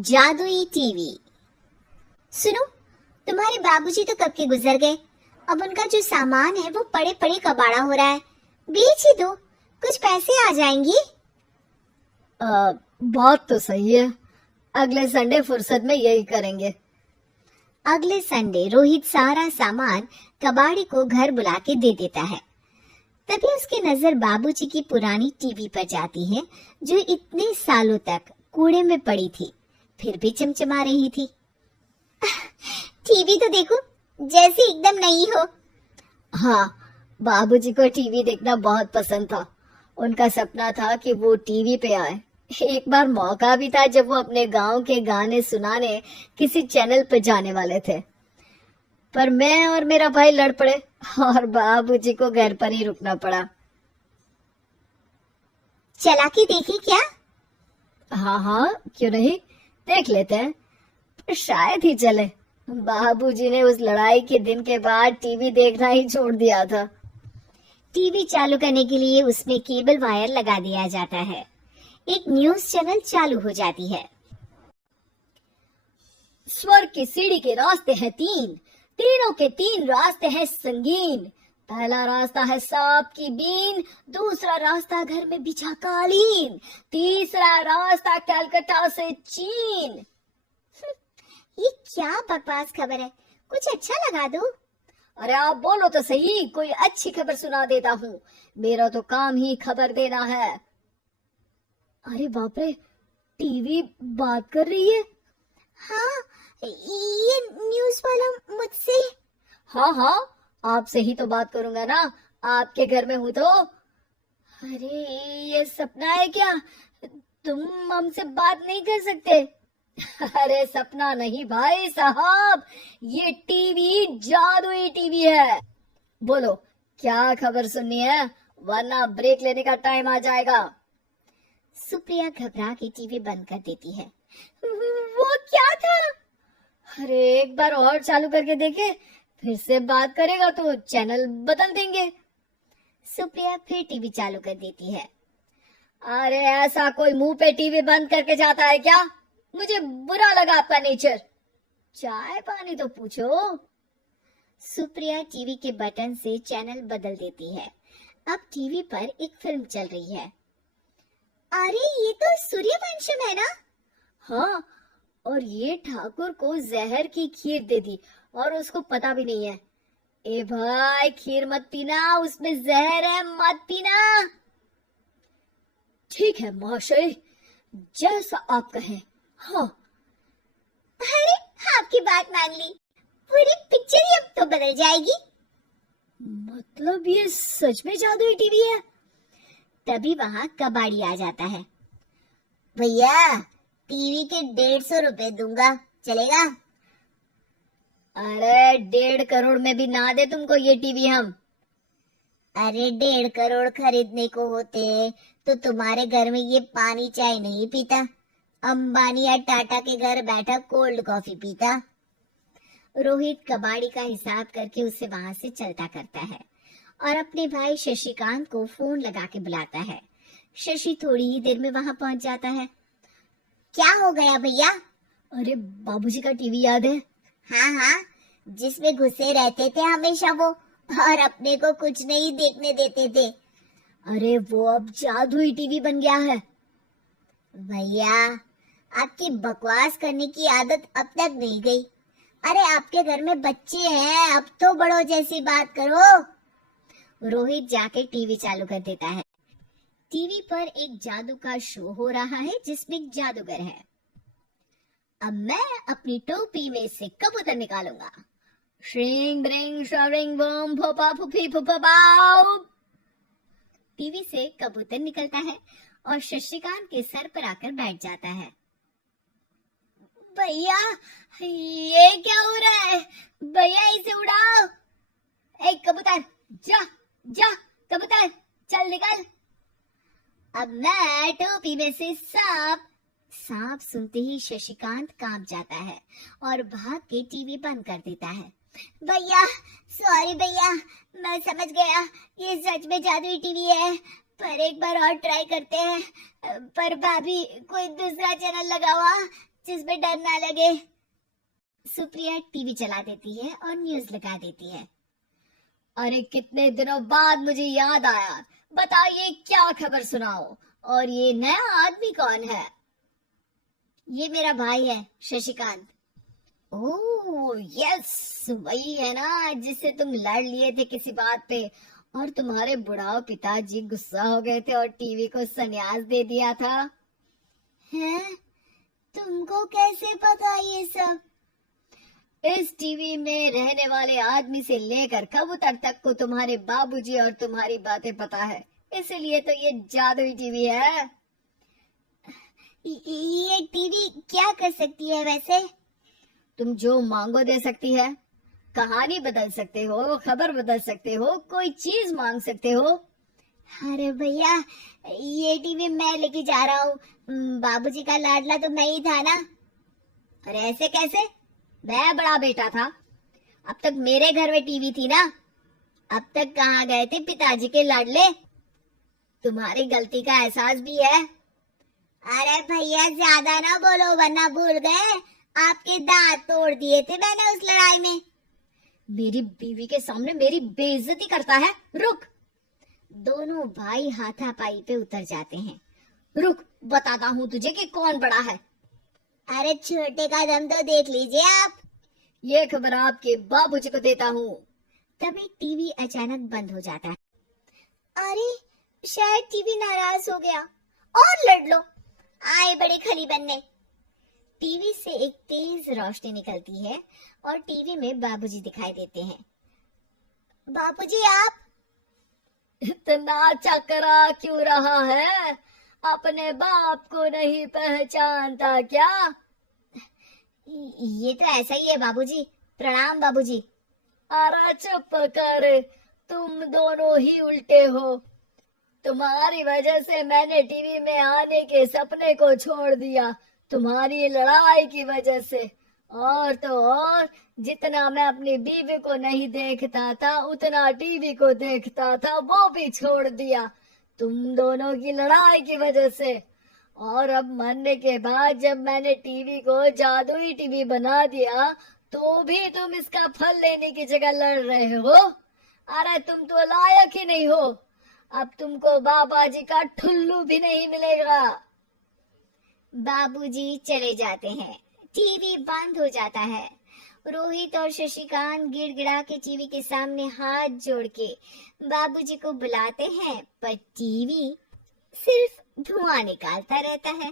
जादुई टीवी। सुनो, तुम्हारे बाबूजी तो कब के गुजर गए। अब उनका जो सामान है वो पड़े पड़े कबाड़ा हो रहा है। बेच ही दो, कुछ पैसे आ जाएंगी। बात तो सही है। अगले संडे फुर्सत में यही करेंगे। अगले संडे रोहित सारा सामान कबाड़ी को घर बुला के दे देता है। तभी उसकी नजर बाबूजी की पुरानी टीवी पर जाती है, जो इतने सालों तक कूड़े में पड़ी थी, फिर भी चमचमा रही थी। टीवी तो देखो, जैसे एकदम नई हो। हाँ, बाबूजी को टीवी देखना बहुत पसंद था। उनका सपना था कि वो टीवी पे आए। एक बार मौका भी था जब वो अपने गांव के गाने सुनाने किसी चैनल पे जाने वाले थे, पर मैं और मेरा भाई लड़ पड़े और बाबूजी को घर पर ही रुकना पड़ा। चला के देखे क्या? हाँ, क्यों नहीं, देख लेते हैं। पर शायद ही चले। बाबूजी ने उस लड़ाई के दिन के बाद टीवी देखना ही छोड़ दिया था। टीवी चालू करने के लिए उसमें केबल वायर लगा दिया जाता है। एक न्यूज चैनल चालू हो जाती है। स्वर्ग की सीढ़ी के रास्ते हैं तीन, तीनों के तीन रास्ते हैं संगीन। पहला रास्ता है सांप की बीन, दूसरा रास्ता घर में बिछा कालीन, तीसरा रास्ता कलकत्ता से चीन। ये क्या बकवास खबर है, कुछ अच्छा लगा दो। अरे आप बोलो तो सही, कोई अच्छी खबर सुना देता हूँ। मेरा तो काम ही खबर देना है। अरे बाप रे, टीवी बात कर रही है। हाँ, ये न्यूज वाला मुझसे। हाँ, आपसे ही तो बात करूंगा ना, आपके घर में हूँ तो। अरे ये सपना है क्या? तुम हमसे बात नहीं कर सकते? अरे सपना नहीं भाई साहब, ये टीवी जादुई टीवी है। बोलो क्या खबर सुननी है, वरना ब्रेक लेने का टाइम आ जाएगा। सुप्रिया घबरा के टीवी बंद कर देती है। वो क्या था? अरे एक बार और चालू करके देखे, फिर से बात करेगा तो चैनल बदल देंगे। सुप्रिया फिर टीवी चालू कर देती है। अरे ऐसा कोई मुंह पे टीवी बंद करके जाता है क्या? मुझे बुरा लगा आपका नेचर। चाय पानी तो पूछो। सुप्रिया टीवी के बटन से चैनल बदल देती है। अब टीवी पर एक फिल्म चल रही है। अरे ये तो सूर्यवंशम है ना? हाँ, और ये ठाकुर को जहर की खीर दे दी और उसको पता भी नहीं है। ए भाई, खीर मत पीना, उसमें जहर है, मत पीना। ठीक है महाशय, जैसा आप कहें। हाँ। अरे आपकी बात मान ली, पूरी पिक्चर ही अब तो बदल जाएगी। मतलब ये सच में जादुई टीवी है? तभी वहां कबाड़ी आ जाता है। भैया, टीवी के 150 रुपए दूंगा, चलेगा? अरे 1.5 करोड़ में भी ना दे तुमको ये टीवी हम। अरे 1.5 करोड़ खरीदने को होते तो तुम्हारे घर में ये पानी चाय नहीं पीता, अंबानी या टाटा के घर बैठा कोल्ड कॉफी पीता। रोहित कबाड़ी का हिसाब करके उसे वहां से चलता करता है और अपने भाई शशिकांत को फोन लगा के बुलाता है। शशि थोड़ी ही देर में वहां पहुंच जाता है। क्या हो गया भैया? अरे बाबूजी का टीवी याद है? हाँ, जिसमें घुसे रहते थे हमेशा वो, और अपने को कुछ नहीं देखने देते थे। अरे वो अब जादुई टीवी बन गया है। भैया, आपकी बकवास करने की आदत अब तक नहीं गई। अरे आपके घर में बच्चे हैं, अब तो बड़ों जैसी बात करो। रोहित जाके टीवी चालू कर देता है। टीवी पर एक जादू का शो हो रहा है जिसमें एक जादूगर है। अब मैं अपनी टोपी में से कबूतर निकालूंगा। श्रिंग ब्रिंग श्रिंग बम फोपा फुफी फुफा बाउ। टीवी से कबूतर निकलता है और शशिकांत के सर पर आकर बैठ जाता है। भैया, ये क्या हो रहा है? भैया इसे उड़ाओ। ए कबूतर, जा कबूतर, चल निकल। अब मैं टोपी में से सांप सुनते ही शशिकांत कांप जाता है और भाग के टीवी बंद कर देता है। भैया, सॉरी भैया, मैं समझ गया ये सच में जादुई टीवी है, पर एक बार और ट्राई करते हैं। पर भाभी, कोई दूसरा चैनल लगाओ, जिसमें डर ना लगे। सुप्रिया टीवी चला देती है और न्यूज लगा देती है। अरे कितने दिनों बाद मुझे याद आया, बताइए क्या खबर सुनाओ। और ये नया आदमी कौन है? ये मेरा भाई है शशिकांत। ओह यस, वही है ना जिससे तुम लड़ लिए थे किसी बात पे, और तुम्हारे बुढ़ाओ पिताजी गुस्सा हो गए थे और टीवी को संन्यास दे दिया था। हैं? तुमको कैसे पता ये सब? इस टीवी में रहने वाले आदमी से लेकर कबूतर तक को तुम्हारे बाबूजी और तुम्हारी बातें पता है, इसीलिए तो ये जादुई टीवी है। ये टीवी क्या कर सकती है वैसे? तुम जो मांगो दे सकती है। कहानी बदल सकते हो, खबर बदल सकते हो, कोई चीज मांग सकते हो। अरे भैया, ये टीवी मैं लेके जा रहा हूँ। बाबूजी का लाडला तो मैं ही था ना। अरे ऐसे कैसे? मैं बड़ा बेटा था। अब तक मेरे घर में टीवी थी ना। अब तक कहाँ गए थे पिताजी के लाडले? तुम्हारी गलती का एहसास भी है। अरे भैया ज्यादा ना बोलो वरना भूल गए आपके दांत तोड़ दिए थे मैंने उस लड़ाई में। मेरी बीवी के सामने मेरी बेइज्जती करता है। रुक। दोनों भाई हाथापाई पे उतर जाते हैं। रुक, बताता हूँ तुझे कि कौन बड़ा है। अरे छोटे का दम तो देख लीजिए आप। ये खबर आपके बाबूजी को देता हूँ। तभी टीवी अचानक बंद हो जाता है। अरे शायद टीवी नाराज हो गया। और लड़ लो, आए बड़े खली बनने। टीवी से एक तेज रोशनी निकलती है और टीवी में बाबूजी दिखाई देते हैं। बाबूजी आप? इतना चकरा क्यों रहा है? अपने बाप को नहीं पहचानता क्या? ये तो ऐसा ही है बाबूजी। प्रणाम बाबूजी। अरे चुप कर, तुम दोनों ही उल्टे हो। तुम्हारी वजह से मैंने टीवी में आने के सपने को छोड़ दिया, तुम्हारी लड़ाई की वजह से। और तो और, जितना मैं अपनी बीवी को नहीं देखता था उतना टीवी को देखता था, वो भी छोड़ दिया तुम दोनों की लड़ाई की वजह से। और अब मरने के बाद जब मैंने टीवी को जादुई टीवी बना दिया तो भी तुम इसका फल लेने की जगह लड़ रहे हो। अरे तुम तो लायक ही नहीं हो। अब तुमको बाबा जी का ठुल्लू भी नहीं मिलेगा। बाबूजी चले जाते हैं। टीवी बंद हो जाता है। रोहित और शशिकांत गिड़गिड़ा के टीवी के सामने हाथ जोड़ के बाबूजी को बुलाते हैं, पर टीवी सिर्फ धुआं निकालता रहता है।